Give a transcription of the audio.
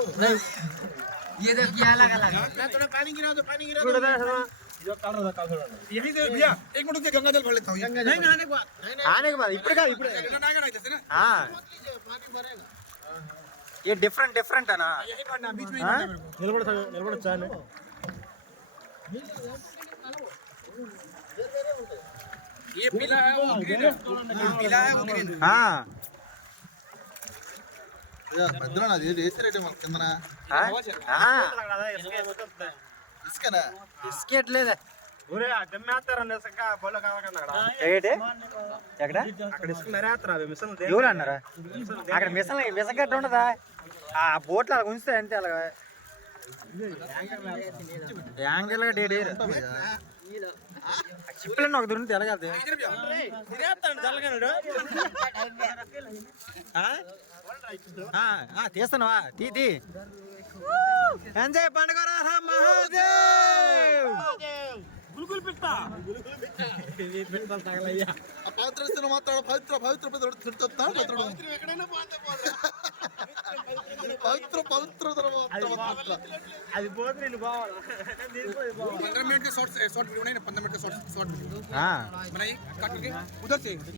ये देख ये अलग अलग ना थोड़ा पानी गिरा दो जो काल रहा काल थोड़ा यही से भैया एक मिनट के गंगा जल भर लेता हूं नहीं नहाने के बाद आने के बाद ఇప్పుడు కాదు ఇప్పుడు नहा के जैसे ना हां पानी भरेगा ये डिफरेंट है ना यही पड़ना बीच में ही निलबड़ चाले ये पीला है वो ग्रीन है पीला है वो ग्रीन हां భద్రం అది వేసారేట కిందన ఇసుకనా బిస్కెట్ లేదా ఒరే దమ్మేస్తారా నిసంగా బోల కావకన్నా ఏంటి ఎక్కడ అక్కడ ఇసుక నరేస్తారా మిషన్ ఎవరు అన్నారా అక్కడ మిసగట్టు ఉండదా ఆ బోట్లో అలా ఉంచితే అంతే అలాగా యాంగిల్ గా డేడేరు చిప్పులన్నీ ఒక దూరం తెలగదు తీస్తానవా తీ ఎంజాయ్ పండుగ మహాదేవ్ పవిత్ర మాత్రం పవిత్ర పవిత్ర తిడుతా పవిత్ర అది పోతే నేను బావాలి 15 मिनट के शॉर्ट वीडियो नहीं ना 15 मिनट के शॉर्ट वीडियो बनाइए काट करके उधर से